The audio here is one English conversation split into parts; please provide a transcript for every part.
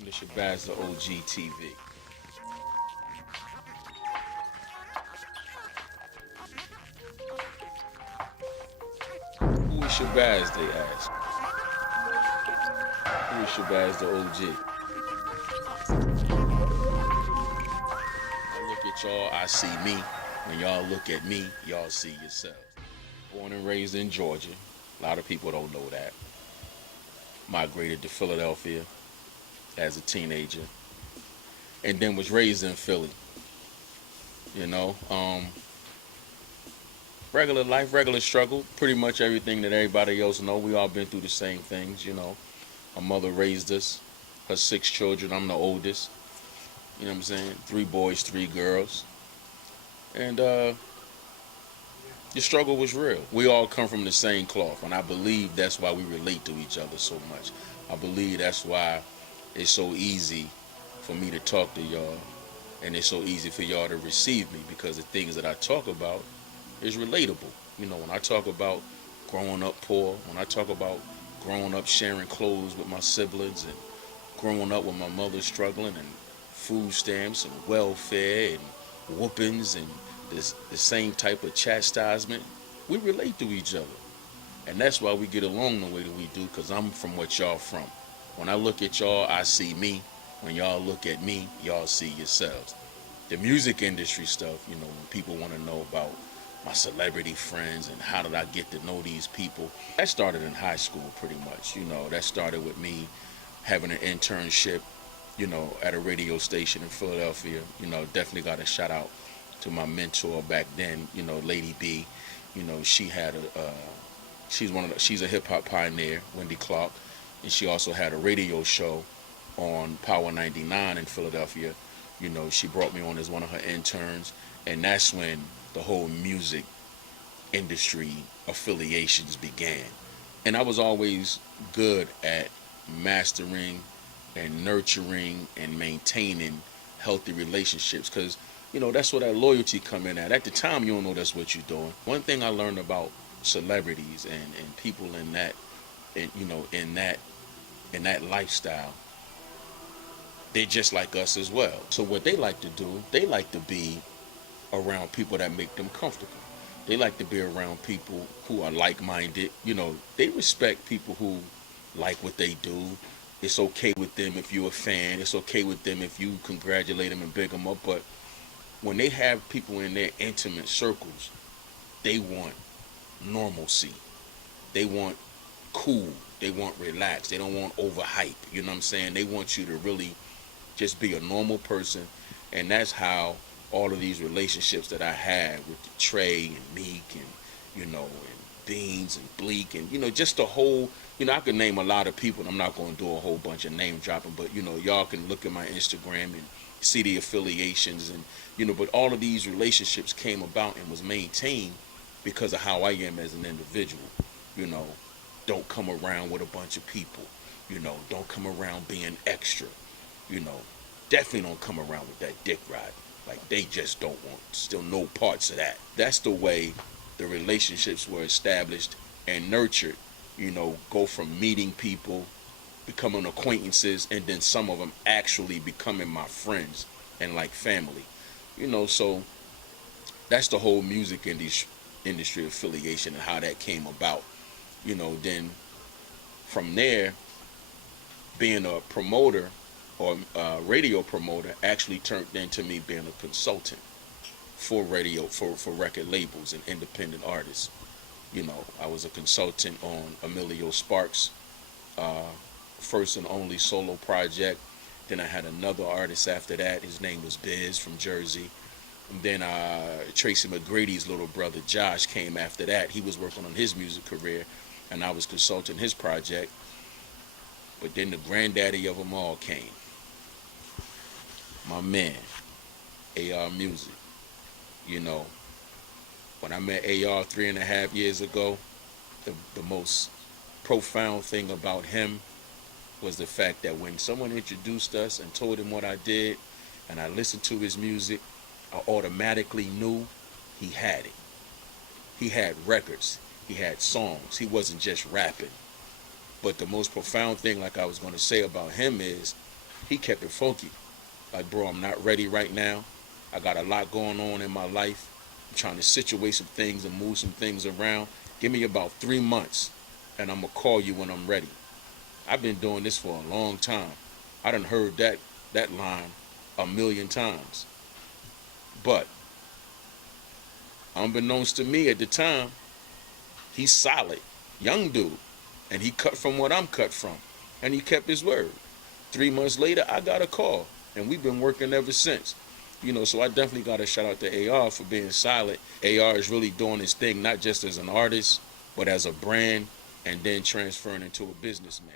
From the Shabazz The OG TV. Who is Shabazz, they ask? Who is Shabazz The OG? I look at y'all, I see me. When y'all look at me, y'all see yourselves. Born and raised in Georgia. A lot of people don't know that. Migrated to Philadelphia as a teenager. And then was raised in Philly. You know, regular life, regular struggle. Pretty much everything that everybody else know. We all been through the same things, you know. My mother raised us. Her 6 children. I'm the oldest. You know what I'm saying? 3 boys, 3 girls. And the struggle was real. We all come from the same cloth. And I believe that's why we relate to each other so much. I believe that's why it's so easy for me to talk to y'all. And it's so easy for y'all to receive me because the things that I talk about is relatable. You know, when I talk about growing up poor, when I talk about growing up sharing clothes with my siblings and growing up with my mother struggling and food stamps and welfare and whoopings and the same type of chastisement, we relate to each other. And that's why we get along the way that we do, because I'm from what y'all from. When I look at y'all, I see me. When y'all look at me, y'all see yourselves. The music industry stuff, you know, when people want to know about my celebrity friends and how did I get to know these people, that started in high school pretty much. You know, that started with me having an internship, you know, at a radio station in Philadelphia. You know, definitely got a shout out to my mentor back then, you know, Lady B. You know, she had she's a hip hop pioneer, Wendy Clark, and she also had a radio show on Power 99 in Philadelphia. You know, she brought me on as one of her interns, and that's when the whole music industry affiliations began. And I was always good at mastering and nurturing and maintaining healthy relationships, because you know that's where that loyalty come in at. At the time, you don't know that's what you're doing. One thing I learned about celebrities and people in that, you know, in that lifestyle, they're just like us as well. So what they like to do, they like to be around people that make them comfortable. They like to be around people who are like-minded. You know, they respect people who like what they do. It's okay with them if you're a fan. It's okay with them if you congratulate them and big them up. But when they have people in their intimate circles, they want normalcy. They want cool. They want relaxed. They don't want overhype. You know what I'm saying? They want you to really just be a normal person. And that's how all of these relationships that I had with Trey and Meek and, you know, and Beans and Bleak and, you know, just the whole, you know, I could name a lot of people, and I'm not going to do a whole bunch of name dropping, but, you know, y'all can look at my Instagram and see the affiliations and, you know, but all of these relationships came about and was maintained because of how I am as an individual. You know, don't come around with a bunch of people. You know, don't come around being extra. You know, definitely don't come around with that dick ride. Like, they just don't want still no parts of that. That's the way the relationships were established and nurtured. You know, go from meeting people, becoming acquaintances, and then some of them actually becoming my friends and like family. You know, so that's the whole music industry affiliation and how that came about. You know, then from there, being a promoter or radio promoter actually turned into me being a consultant for radio, for record labels and independent artists. You know, I was a consultant on Emilio Sparks' first and only solo project. Then I had another artist after that. His name was Biz from Jersey. And then Tracy McGrady's little brother Josh came after that. He was working on his music career, and I was consulting his project. But then the granddaddy of them all came. My man, AR Music. You know, when I met AR 3.5 years ago, the most profound thing about him was the fact that when someone introduced us and told him what I did, and I listened to his music, I automatically knew he had it. He had records. He had songs. He wasn't just rapping. But the most profound thing, like I was going to say about him, is he kept it funky. Like, bro, I'm not ready right now. I got a lot going on in my life. I'm trying to situate some things and move some things around. Give me about 3 months, and I'm gonna call you when I'm ready. I've been doing this for a long time. I done heard that line a million times. But unbeknownst to me at the time, he's solid, young dude, and he cut from what I'm cut from, and he kept his word. 3 months later, I got a call, and we've been working ever since. So I definitely got to shout out to AR for being solid. AR is really doing his thing, not just as an artist, but as a brand, and then transferring into a businessman.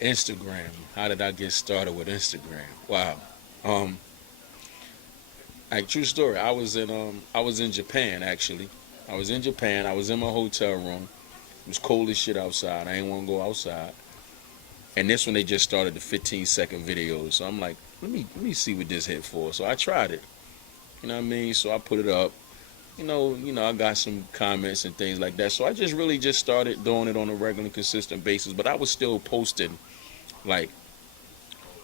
Instagram. How did I get started with Instagram? Wow. Um, true story. I was in Japan actually. I was in Japan. I was in my hotel room. It was cold as shit outside. I didn't want to go outside. And this one they just started the 15-second videos. So I'm like, let me see what this hit for. So I tried it. You know what I mean? So I put it up. I got some comments and things like that. So I just really just started doing it on a regular, consistent basis. But I was still posting like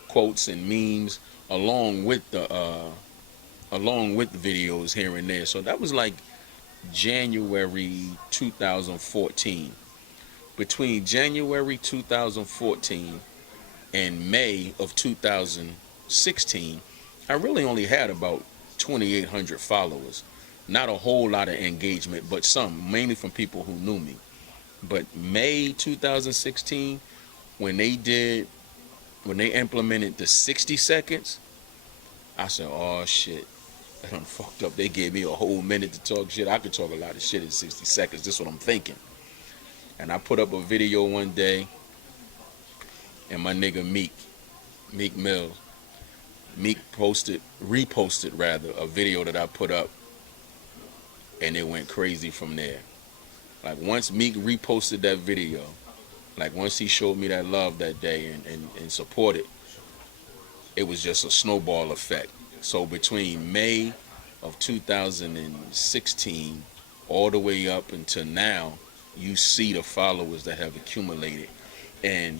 quotes and memes along with the videos here and there. So that was like January 2014. Between January 2014 and May of 2016, I really only had about 2,800 followers. Not a whole lot of engagement, but some, mainly from people who knew me. But May 2016, when they implemented the 60 seconds, I said, oh shit, I done fucked up. They gave me a whole minute to talk shit. I could talk a lot of shit in 60 seconds. This is what I'm thinking. And I put up a video one day, and my nigga Meek Mills, reposted rather, a video that I put up, and it went crazy from there. Like once Meek reposted that video, like once he showed me that love that day and supported, it was just a snowball effect. So between May of 2016 all the way up until now, you see the followers that have accumulated. And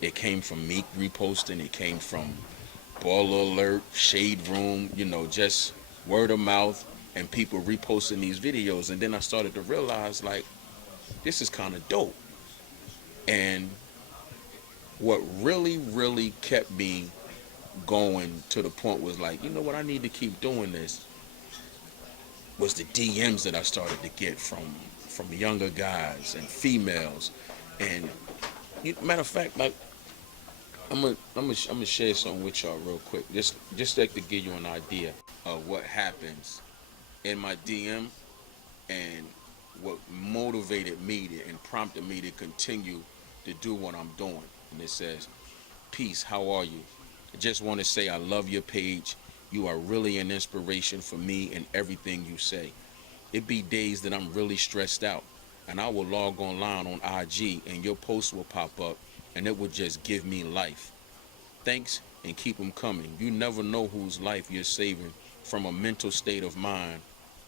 it came from Meek reposting, it came from Baller Alert, Shade Room, just word of mouth and people reposting these videos. And then I started to realize, like, this is kind of dope. And what really, really kept me going to the point was like, you know what, I need to keep doing this, was the DMs that I started to get from younger guys and females. And matter of fact, like, I'm gonna share something with y'all real quick, just like to give you an idea of what happens in my DM and what motivated me and prompted me to continue to do what I'm doing. And it says, peace, how are you? I just want to say I love your page. You are really an inspiration for me and everything you say. It be days that I'm really stressed out, and I will log online on IG and your post will pop up and it will just give me life. Thanks, and keep them coming. You never know whose life you're saving from a mental state of mind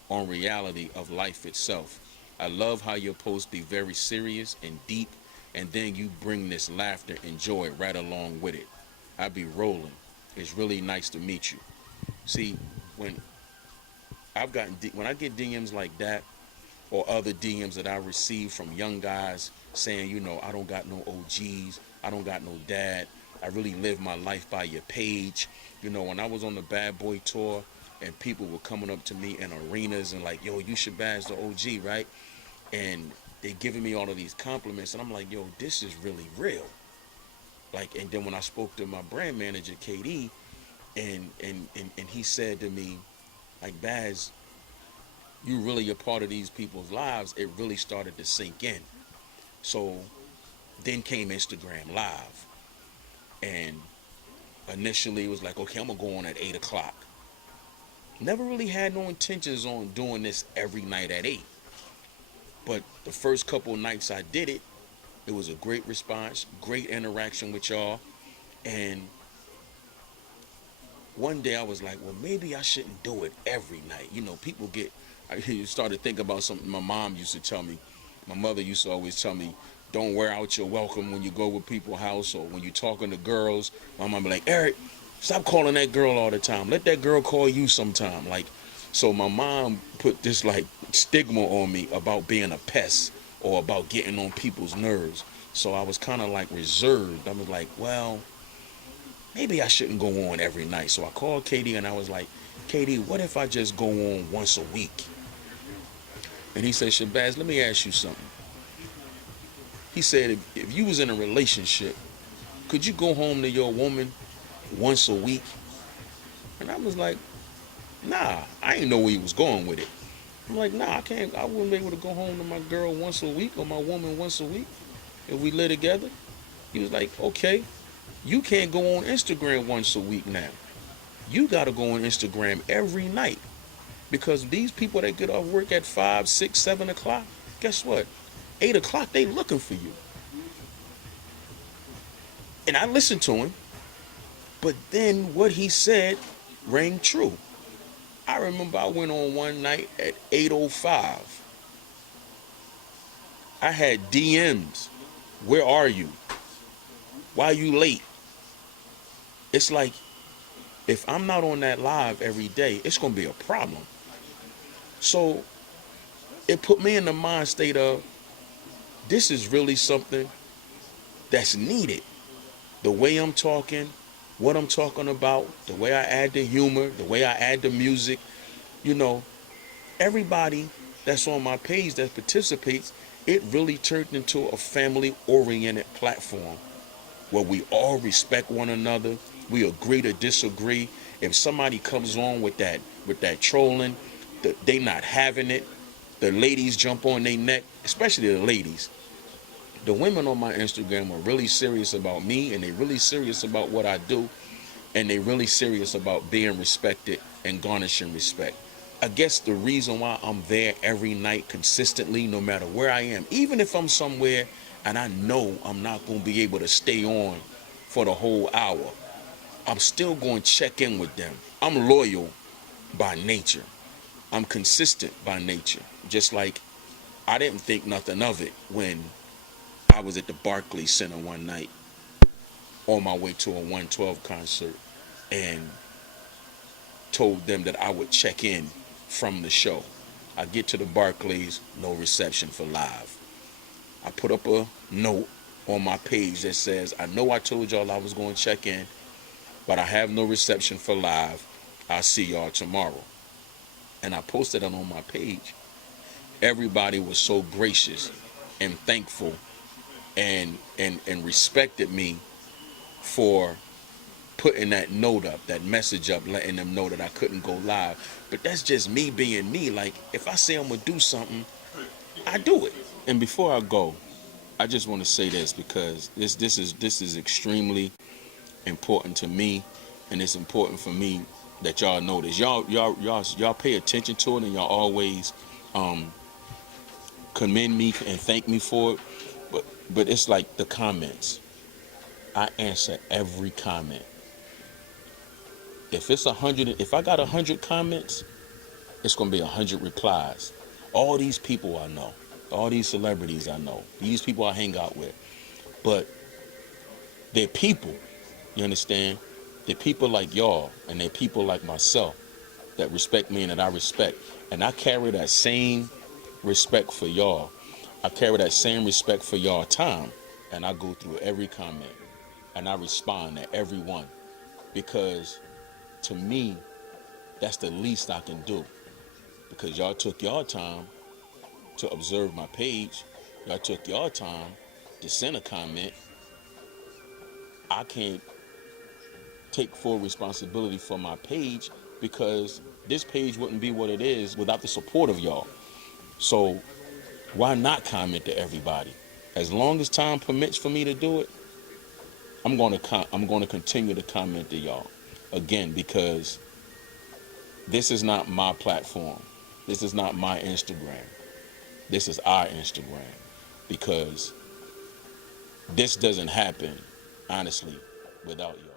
on reality of life itself. I love how your posts be very serious and deep, and then you bring this laughter and joy right along with it. I be rolling. It's really nice to meet you. See, when when I get DMs like that, or other DMs that I receive from young guys saying, I don't got no OGs, I don't got no dad, I really live my life by your page. When I was on the Bad Boy tour and people were coming up to me in arenas and like, yo, you Shabazz the OG, right? And they giving me all of these compliments, and I'm like, yo, this is really real. Like, and then when I spoke to my brand manager, KD, and he said to me, like, Baz, you really a part of these people's lives, it really started to sink in. So then came Instagram Live. And initially it was like, okay, I'm gonna go on at 8 o'clock. Never really had no intentions on doing this every night at 8. But the first couple nights I did it, it was a great response, great interaction with y'all. And one day I was like, well, maybe I shouldn't do it every night. You know, people get, I started thinking about something my mom used to tell me. My mother used to always tell me, don't wear out your welcome when you go with people's house or when you're talking to girls. My mom be like, Eric, stop calling that girl all the time. Let that girl call you sometime. Like, so my mom put this like stigma on me about being a pest or about getting on people's nerves. So I was kind of like reserved. I was like, well, maybe I shouldn't go on every night. So I called Katie and I was like, Katie, what if I just go on once a week? And he said, Shabazz, let me ask you something. He said, if you was in a relationship, could you go home to your woman once a week? And I was like, nah, I didn't know where he was going with it. I'm like, nah, I can't, I wouldn't be able to go home to my girl once a week or my woman once a week if we live together. He was like, okay, you can't go on Instagram once a week now. You got to go on Instagram every night because these people that get off work at 5, 6, 7 o'clock, guess what? 8 o'clock, they looking for you. And I listened to him, but then what he said rang true. I remember I went on one night at 8:05. I had DMs. Where are you? Why are you late? It's like, if I'm not on that live every day, it's going to be a problem. So it put me in the mind state of, this is really something that's needed. The way I'm talking, what I'm talking about, the way I add the humor, the way I add the music, you know, everybody that's on my page that participates, it really turned into a family-oriented platform where we all respect one another. We agree to disagree. If somebody comes on with that trolling, they not having it. The ladies jump on their neck, especially the ladies. The women on my Instagram are really serious about me, and they really serious about what I do, and they really serious about being respected and garnishing respect. I guess the reason why I'm there every night consistently, no matter where I am, even if I'm somewhere and I know I'm not going to be able to stay on for the whole hour, I'm still going to check in with them. I'm loyal by nature. I'm consistent by nature. Just like I didn't think nothing of it when I was at the Barclays Center one night on my way to a 112 concert and told them that I would check in from the show. I get to the Barclays, no reception for live. I put up a note on my page that says, I know I told y'all I was going to check in, but I have no reception for live. I'll see y'all tomorrow. And I posted it on my page. Everybody was so gracious and thankful and respected me for putting that note up, that message up, letting them know that I couldn't go live. But that's just me being me. Like, if I say I'm gonna do something, I do it. And before I go, I just want to say this because this is extremely important to me, and it's important for me that y'all know this. Y'all pay attention to it, and y'all always commend me and thank me for it. But it's like the comments. I answer every comment. If it's 100, if I got 100 comments, it's gonna be 100 replies. All these people I know, all these celebrities I know, these people I hang out with, but they're people. You understand? They're people like y'all, and they're people like myself that respect me and that I respect. And I carry that same respect for y'all. I carry that same respect for y'all time, and I go through every comment and I respond to every one because to me, that's the least I can do because y'all took y'all time to observe my page. Y'all took y'all time to send a comment. I can't take full responsibility for my page because this page wouldn't be what it is without the support of y'all. So why not comment to everybody? As long as time permits for me to do it, I'm going to continue to comment to y'all again because this is not my platform. This is not my Instagram. This is our Instagram because this doesn't happen, honestly, without y'all.